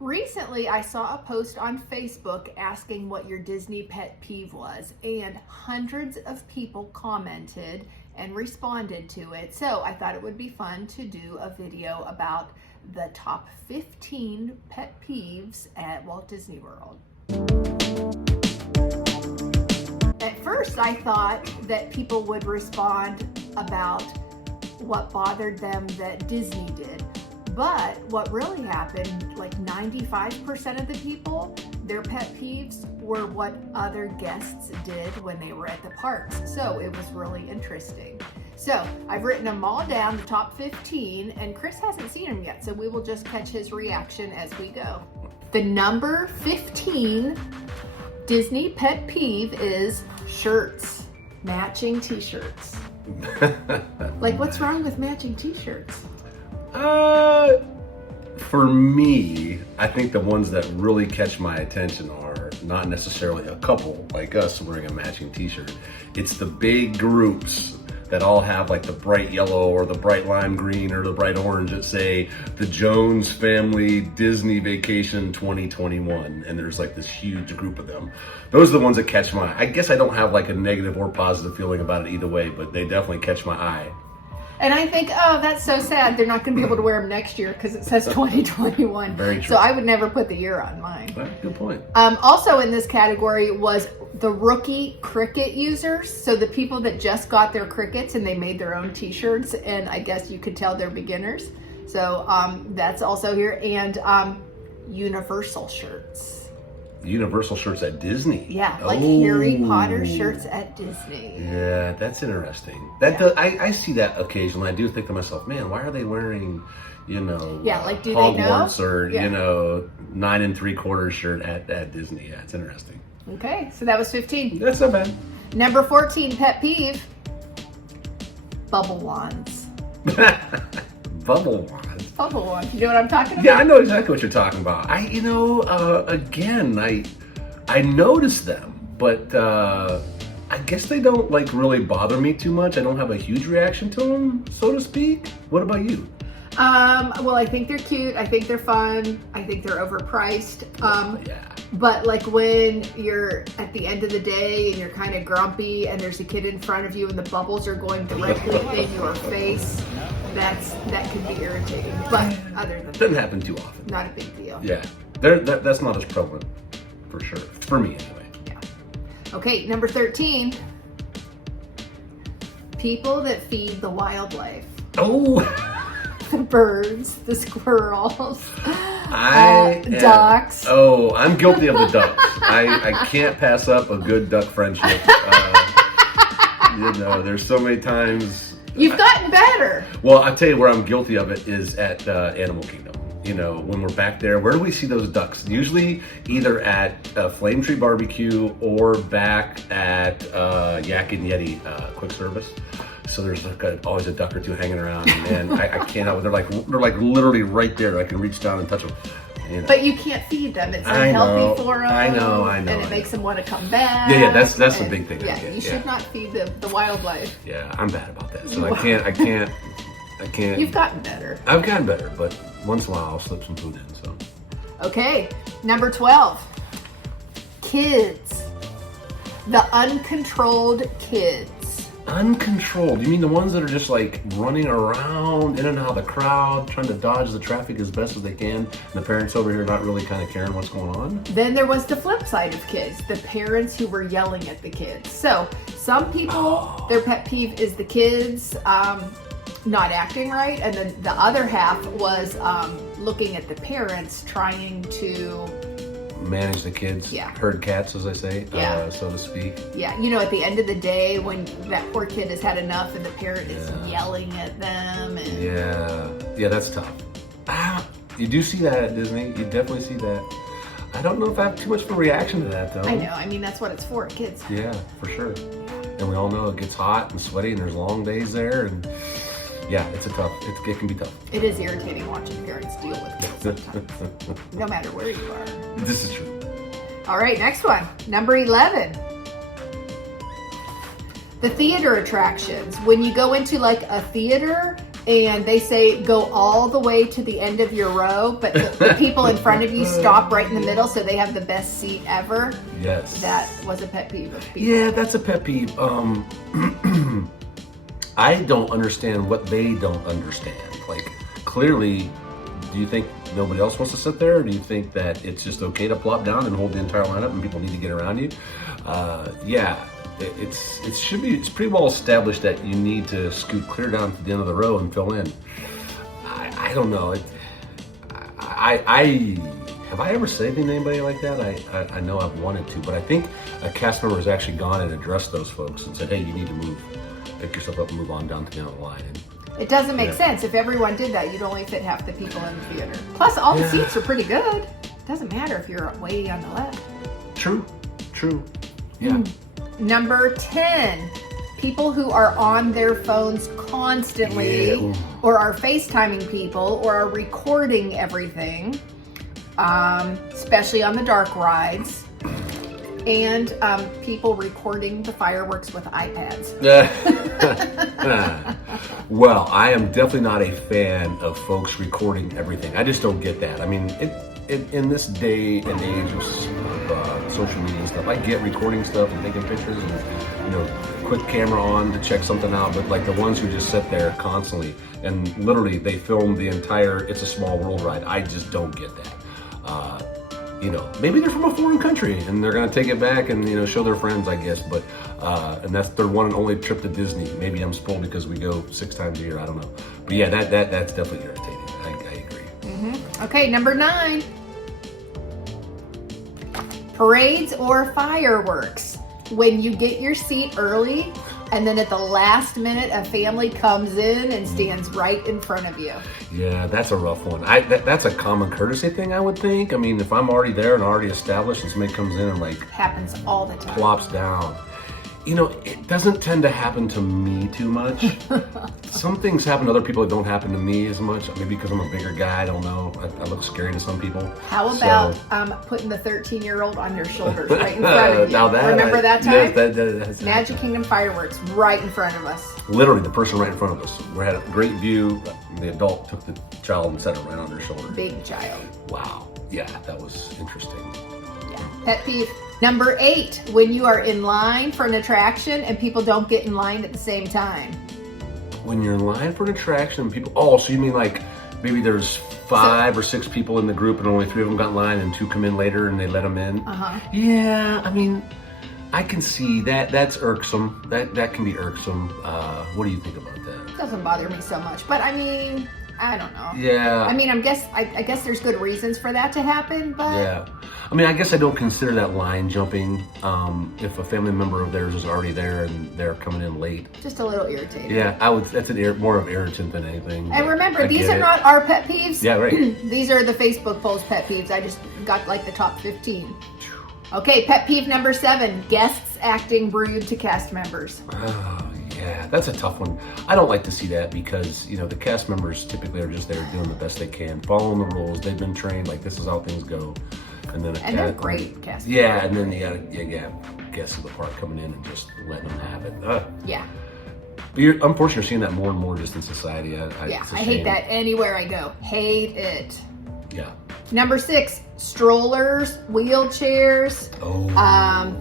Recently, I saw a post on Facebook asking what your Disney pet peeve was, and hundreds of people commented and responded to it. So I thought it would be fun to do a video about the top 15 pet peeves at Walt Disney World. At first, I thought that people would respond about what bothered them that Disney did. But what really happened, like 95% of the people, their pet peeves were what other guests did when they were at the parks. So it was really interesting. So I've written them all down, the top 15, and Chris hasn't seen them yet, so we will just catch his reaction as we go. The number 15 Disney pet peeve is shirts, matching t-shirts. Like, what's wrong with matching t-shirts? For me, I think the ones that really catch my attention are not necessarily a couple like us wearing a matching t-shirt. It's the big groups that all have like the bright yellow or the bright lime green or the bright orange that say the Jones Family Disney Vacation 2021, and there's like this huge group of them. Those are the ones that catch my eye. I guess I don't have like a negative or positive feeling about it either way, but they definitely catch my eye. And I think, oh, that's so sad. They're not going to be able to wear them next year because it says 2021. Very true. So I would never put the year on mine. Good point. Also in this category was the rookie Cricut users. So the people that just got their Cricuts and they made their own t-shirts. And I guess you could tell they're beginners. So that's also here. And Universal shirts. Universal shirts at Disney. Yeah, like Harry Potter shirts at Disney. Yeah, that's interesting. I see that occasionally. I do think to myself, man, why are they wearing, like, do Hogwarts they know? Or 9 3/4 shirt at Disney? Yeah, it's interesting. Okay, so that was 15. That's not bad. Number 14 pet peeve: bubble wands. Bubble wands. Bubble wands. You know what I'm talking about? Yeah, I know exactly what you're talking about. Again, I noticed them, but I guess they don't like really bother me too much. I don't have a huge reaction to them, so to speak. What about you? Well, I think they're cute. I think they're fun. I think they're overpriced. Yeah. But like when you're at the end of the day and you're kind of grumpy and there's a kid in front of you and the bubbles are going directly in your face, that can be irritating. But other than that, Doesn't happen too often. not a big deal. Yeah, that's not as prevalent, for sure. For me, anyway. Yeah. Okay, number 13. People that feed the wildlife. Oh. The birds, the squirrels, ducks. Oh, I'm guilty of the ducks. I can't pass up a good duck friendship. There's so many times. You've gotten better. Well, I'll tell you where I'm guilty of it is at Animal Kingdom. When we're back there, where do we see those ducks? Usually either at Flame Tree Barbecue or back at Yak and Yeti quick service. So there's always a duck or two hanging around, and I can't help it. They're like literally right there. I can reach down and touch them. But you can't feed them. It's unhealthy for them. I know. And it makes them want to come back. Yeah, that's the big thing. Yeah, you should not feed the wildlife. Yeah, I'm bad about that. So I can't. You've gotten better. I've gotten better, but once in a while I'll slip some food in. So. Okay, number 12. Kids. The uncontrolled kids. Uncontrolled? You mean the ones that are just like running around in and out of the crowd, trying to dodge the traffic as best as they can, and the parents over here not really kind of caring what's going on? Then there was the flip side of kids, the parents who were yelling at the kids. So some people, their pet peeve is the kids not acting right, and then the other half was looking at the parents trying to manage the kids, herd cats, as I say, so to speak. Yeah, at the end of the day, when that poor kid has had enough and the parent is yelling at them. And Yeah, that's tough. You do see that at Disney. You definitely see that. I don't know if I have too much of a reaction to that, though. I know. I mean, that's what it's for, kids. Yeah, for sure. And we all know it gets hot and sweaty, and there's long days there, and yeah, it can be tough. It is irritating watching parents deal with kids sometimes, no matter where you are. This is true. All right, next one, number 11. The theater attractions. When you go into like a theater and they say go all the way to the end of your row, but the people in front of you stop right in the middle so they have the best seat ever. Yes. That was a pet peeve of people. Yeah, that's a pet peeve. I don't understand what they don't understand. Like, clearly, do you think nobody else wants to sit there? Or do you think that it's just okay to plop down and hold the entire lineup and people need to get around you? It's pretty well established that you need to scoot clear down to the end of the row and fill in. I don't know. Have I ever said anything to anybody like that? I know I've wanted to, but I think a cast member has actually gone and addressed those folks and said, hey, you need to move, pick yourself up and move on down to the end of the line. It doesn't make sense. If everyone did that, you'd only fit half the people in the theater. Plus, all the seats are pretty good. It doesn't matter if you're way on the left. True. Yeah. Number 10, people who are on their phones constantly, or are FaceTiming people, or are recording everything, especially on the dark rides, and people recording the fireworks with iPads. Well, I am definitely not a fan of folks recording everything. I just don't get that. I mean, in this day and age of social media and stuff, I get recording stuff and taking pictures and, quick camera on to check something out, but like the ones who just sit there constantly and literally they film the entire It's a Small World ride, I just don't get that. Maybe they're from a foreign country and they're gonna take it back and show their friends, I guess, but and that's their one and only trip to Disney. Maybe I'm spoiled because we go 6 times a year, I don't know. But yeah, that's definitely irritating. I agree. Okay, number 9. Parades or fireworks. When you get your seat early and then at the last minute a family comes in and stands right in front of you. Yeah, that's a rough one. That's a common courtesy thing, I would think. I mean, if I'm already there and already established and somebody comes in and happens all the time. Plops down. It doesn't tend to happen to me too much. Some things happen to other people that don't happen to me as much. Maybe because I'm a bigger guy, I don't know. I look scary to some people. How about putting the 13-year-old on your shoulders right in front of you? Now Remember that time? Yes, Magic Kingdom fireworks right in front of us. Literally, the person right in front of us. We had a great view. The adult took the child and set it right on their shoulder. Big child. Wow. Yeah, that was interesting. Yeah. Pet peeve. Number 8, when you are in line for an attraction and people don't get in line at the same time. When you're in line for an attraction and people, so you mean like maybe there's 5 or 6 people in the group and only 3 of them got in line and 2 come in later and they let them in? Yeah, I mean, I can see that. That's irksome. That can be irksome. What do you think about that? It doesn't bother me so much, but I mean, I don't know. Yeah. I mean, I guess there's good reasons for that to happen, but... Yeah. I mean, I guess I don't consider that line jumping if a family member of theirs is already there and they're coming in late. Just a little irritating. Yeah, that's more of irritant than anything. And remember, these are not our pet peeves. Yeah, right. These are the Facebook post pet peeves. I just got the top 15. Okay, pet peeve number 7, guests acting rude to cast members. Oh, yeah, that's a tough one. I don't like to see that because, the cast members typically are just there doing the best they can, following the rules. They've been trained, this is how things go. And then they're great cast members. Yeah, and then you got guests of the park coming in and just letting them have it. Yeah. But unfortunately, you're seeing that more and more just in society. I hate that anywhere I go. Hate it. Yeah. Number 6, strollers, wheelchairs,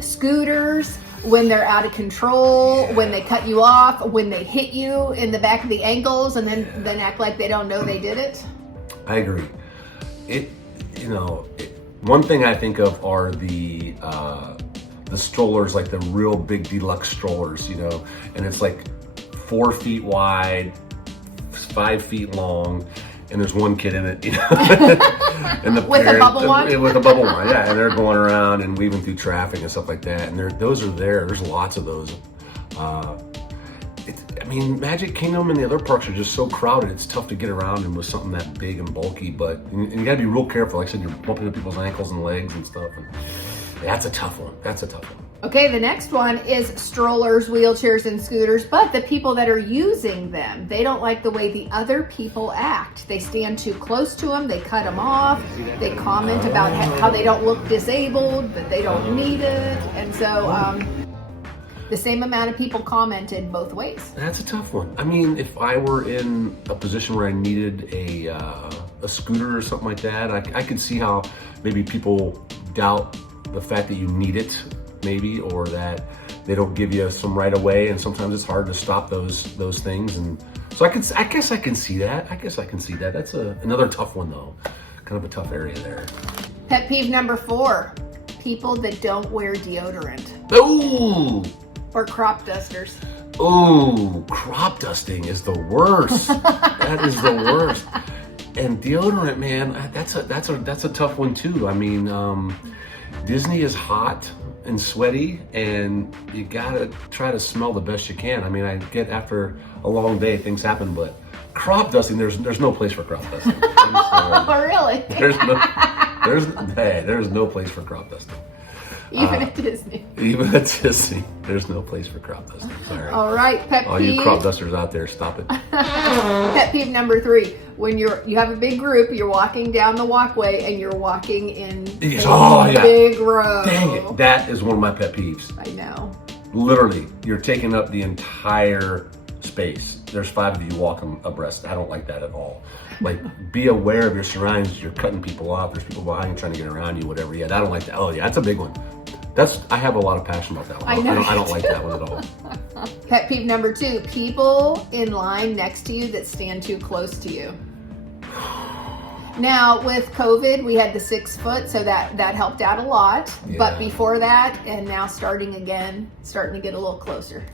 scooters, when they're out of control, when they cut you off, when they hit you in the back of the ankles and then act like they don't know they did it. I agree. One thing I think of are the strollers, like the real big deluxe strollers, and it's 4 feet wide, 5 feet long, and there's one kid in it, and with a bubble one? With a bubble one, yeah, and they're going around and weaving through traffic and stuff like that, and those are there. There's lots of those. Magic Kingdom and the other parks are just so crowded. It's tough to get around and with something that big and bulky, but you gotta be real careful. Like I said, you're bumping into people's ankles and legs and stuff. And that's a tough one. Okay, the next one is strollers, wheelchairs, and scooters, but the people that are using them, they don't like the way the other people act. They stand too close to them, they cut them off, they comment about how they don't look disabled, that they don't need it, and so... the same amount of people commented both ways. That's a tough one. I mean, if I were in a position where I needed a scooter or something like that, I could see how maybe people doubt the fact that you need it, maybe, or that they don't give you some right away, and sometimes it's hard to stop those things. And so I guess I can see that. That's another tough one though. Kind of a tough area there. Pet peeve number 4, people that don't wear deodorant. Ooh! Or crop dusters. Ooh, crop dusting is the worst. That is the worst. And deodorant, man, that's a tough one too. I mean, Disney is hot and sweaty, and you gotta try to smell the best you can. I mean, I get after a long day, things happen, but crop dusting, there's no place for crop dusting. Oh, really? There's no place for crop dusting. Even at Disney. Even at Disney, there's no place for crop dusting. Sorry. All right, pet peeve. All you crop dusters out there, stop it. Pet peeve number 3: when you have a big group, you're walking down the walkway and you're walking in a big row. Dang it, that is one of my pet peeves. I know. Literally, you're taking up the entire space. There's 5 of you walking abreast. I don't like that at all. Like, be aware of your surroundings. You're cutting people off. There's people behind you trying to get around you, whatever. Yeah, I don't like that. Oh yeah, that's a big one. I have a lot of passion about that one. I know. I don't like that one at all. Pet peeve number 2: people in line next to you that stand too close to you. Now, with COVID, we had the 6 foot, so that helped out a lot. Yeah. But before that, and now starting to get a little closer.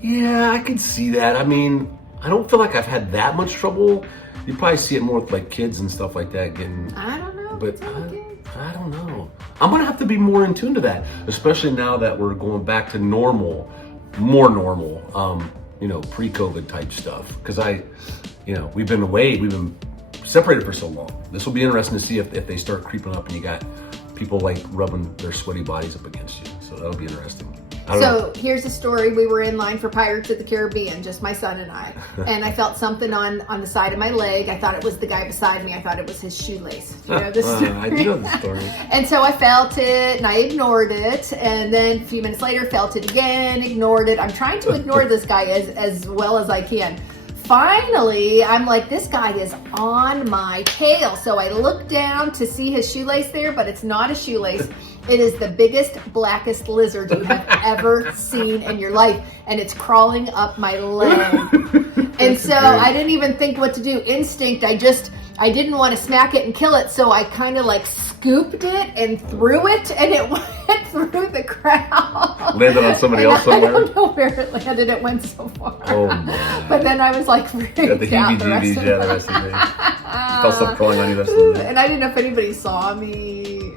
Yeah, I can see that. I mean, I don't feel like I've had that much trouble. You probably see it more with like kids and stuff like that getting. I don't know. But I don't know. I'm gonna have to be more in tune to that, especially now that we're going back to normal, more normal. Pre-COVID type stuff. Because we've been separated for so long. This will be interesting to see if they start creeping up and you got people like rubbing their sweaty bodies up against you. So that'll be interesting. So here's a story. We were in line for Pirates of the Caribbean, just my son and I. And I felt something on the side of my leg. I thought it was the guy beside me. I thought it was his shoelace. Do you know this story? I do know the story. And so I felt it and I ignored it. And then a few minutes later, felt it again, ignored it. I'm trying to ignore this guy as well as I can. Finally, I'm like, this guy is on my tail. So I look down to see his shoelace there, but it's not a shoelace. It is the biggest, blackest lizard you have ever seen in your life. And it's crawling up my leg. And so I didn't even think what to do. Instinct, I didn't want to smack it and kill it. So I kind of like scooped it and threw it, and it went through the crowd. Landed on somebody else somewhere? I don't know where it landed. It went so far. Oh, man. But then I was like, freaked out the heebie-jeebies, the rest of the day. Felt something crawling on you the rest of the day. And I didn't know if anybody saw me.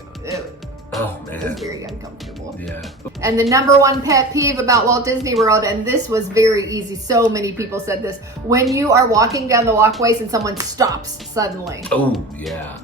Oh, man. It was very uncomfortable. Yeah. And the number 1 pet peeve about Walt Disney World, and this was very easy. So many people said this. When you are walking down the walkways and someone stops suddenly. Oh, yeah.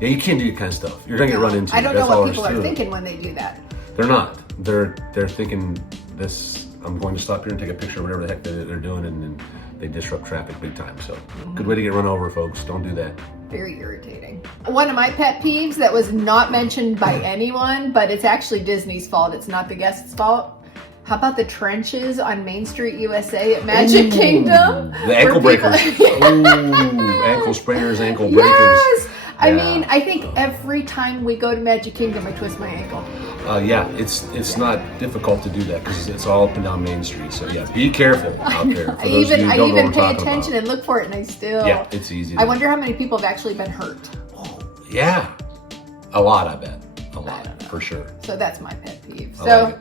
Yeah, you can't do that kind of stuff. You're going to get run into. I don't know what people are thinking when they do that. They're not. They're thinking this, I'm going to stop here and take a picture of whatever the heck they're doing, and then they disrupt traffic big time. So good way to get run over, folks. Don't do that. Very irritating. One of my pet peeves that was not mentioned by anyone, but it's actually Disney's fault. It's not the guest's fault. How about the trenches on Main Street, USA at Magic Kingdom? The ankle breakers. Ankle sprainers, ankle breakers. Yes! I mean, I think every time we go to Magic Kingdom, I twist my ankle. Yeah, it's not difficult to do that because it's all up and down Main Street. So yeah, be careful out there. I even pay attention and look for it, and I still. Yeah, it's easy. I wonder how many people have actually been hurt. Oh, yeah, a lot. I bet a lot for sure. So that's my pet peeve. So.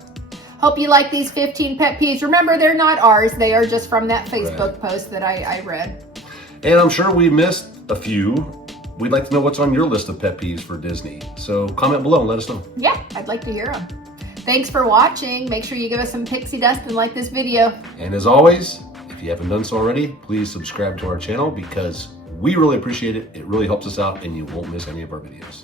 Hope you like these 15 pet peeves. Remember, they're not ours. They are just from that Facebook post that I read. And I'm sure we missed a few. We'd like to know what's on your list of pet peeves for Disney. So comment below and let us know. Yeah, I'd like to hear them. Thanks for watching. Make sure you give us some pixie dust and like this video. And as always, if you haven't done so already, please subscribe to our channel because we really appreciate it. It really helps us out and you won't miss any of our videos.